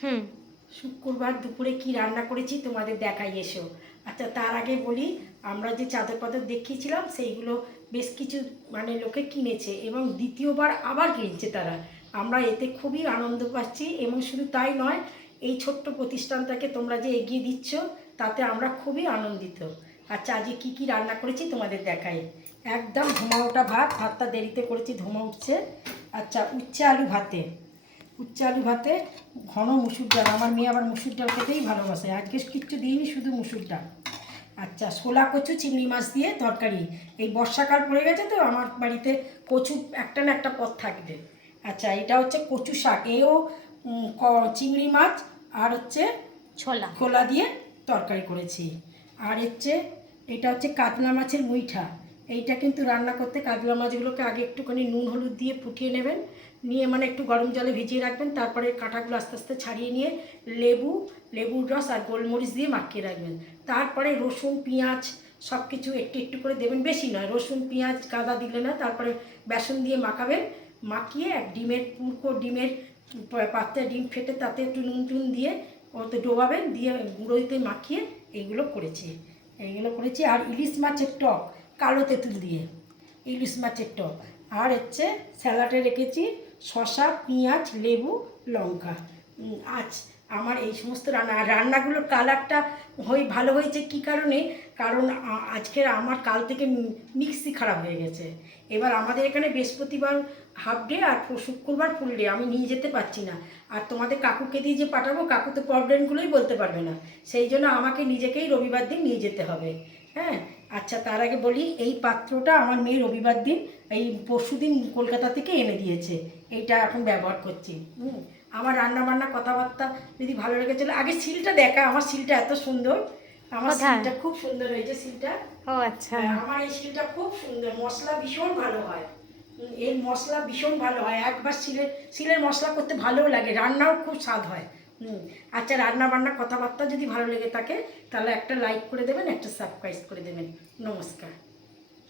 হুম। শুক্রবার দুপুরে কি রান্না করেছি তোমাদের দেখাই এসো। আচ্ছা, তার আগে বলি, আমরা যে চাদর পাদর দেখিয়েছিলাম সেইগুলো বেশ কিছু মানে লোকে কিনেছে এবং দ্বিতীয়বার আবার কিনছে তারা। আমরা এতে খুবই আনন্দ পাচ্ছি এবং শুধু তাই নয়, এই ছোট্ট প্রতিষ্ঠানটাকে তোমরা যে এগিয়ে দিচ্ছ তাতে আমরা খুবই আনন্দিত। আচ্ছা, আজকে কী কী রান্না করেছি তোমাদের দেখাই। একদম ধোঁয়া ভাতটা দেরিতে করেছি, ধোঁয়া উঠছে। আচ্ছা, উচ্ছে আলু ভাতে, উচ্ছে আলু ভাতে ঘন মুসুর ডাল। আমার মেয়ে আবার মুসুর ডাল খেতেই ভালোবাসে, আজকে কিচ্ছু দিইনি, শুধু মুসুর ডাল। আচ্ছা, শোলা কচু চিংড়ি মাছ দিয়ে তরকারি। এই বর্ষাকাল পড়ে গেছে তো আমার বাড়িতে কচু একটা না একটা পদ থাকবে। আচ্ছা, এটা হচ্ছে কচু শাক, এও চিংড়ি মাছ আর হচ্ছে ছোলা। খোলা দিয়ে তরকারি করেছি। আর হচ্ছে এটা হচ্ছে কাতলা মাছের মুইঠা। এইটা কিন্তু রান্না করতে কাতলা মাছগুলোকে আগে একটুখানি নুন হলুদ দিয়ে ফুটিয়ে নেবেন, নিয়ে মানে একটু গরম জলে ভিজিয়ে রাখবেন, তারপরে কাঁটাগুলো আস্তে আস্তে ছাড়িয়ে নিয়ে লেবুর রস আর গোলমরিচ দিয়ে মাখিয়ে রাখবেন। তারপরে রসুন পেঁয়াজ সব কিছু একটু একটু করে দেবেন, বেশি নয়, রসুন পেঁয়াজ গাদা দিলে না। তারপরে বেসন দিয়ে মাখাবেন, মাখিয়ে এক ডিমের পাত্রে ডিম ফেটে তাতে একটু নুন টুন দিয়ে ওতে ডোবাবেন, দিয়ে গুঁড়োতে মাখিয়ে এইগুলো করেছি। আর ইলিশ মাছের টক কালো তেঁতুল দিয়ে, ইলিশ মাছের টক। আর হচ্ছে স্যালাডে রেখেছি শসা পেঁয়াজ লেবু লঙ্কা। আজ আমার এই সমস্ত রান্নাগুলোর কালারটা ভালো হয়েছে কী কারণে, কারণ আজকের আমার কাল থেকে মিক্সি খারাপ হয়ে গেছে। এবার আমাদের এখানে বৃহস্পতিবার হাফ ডে আর শুক্রবার ফুল ডে, আমি নিয়ে যেতে পারছি না। আর তোমাদের কাকুকে দিয়ে যে পাঠাবো, কাকু তো প্রবলেমগুলোই বলতে পারবে না, সেই জন্য আমাকে নিজেকেই রবিবার দিন নিয়ে যেতে হবে। হ্যাঁ। আচ্ছা, তার আগে বলি, এই পাত্রটা আমার মেয়ে রবিবার দিন এই পরশুদিন কলকাতা থেকে এনে দিয়েছে, এইটা এখন ব্যবহার করছি। আমার রান্না বান্না কথাবার্তা যদি ভালো লেগে চলে, আগে সিলটা দেখা, আমার সিলটা এত সুন্দর, আমার সিলটা খুব সুন্দর হয়েছে সিলটা। ও আচ্ছা। আমার এই সিলটা খুব সুন্দর, মশলা ভীষণ ভালো হয়। এর মশলা ভীষণ ভালো হয়, একবার সিলের মশলা করতে ভালোও লাগে, রান্নাও খুব স্বাদ হয়। আচ্ছা, রান্না বান্না কথাবার্তা যদি ভালো লেগে থাকে তাহলে একটা লাইক করে দেবেন, একটা সাবস্ক্রাইব করে দেবেন। নমস্কার।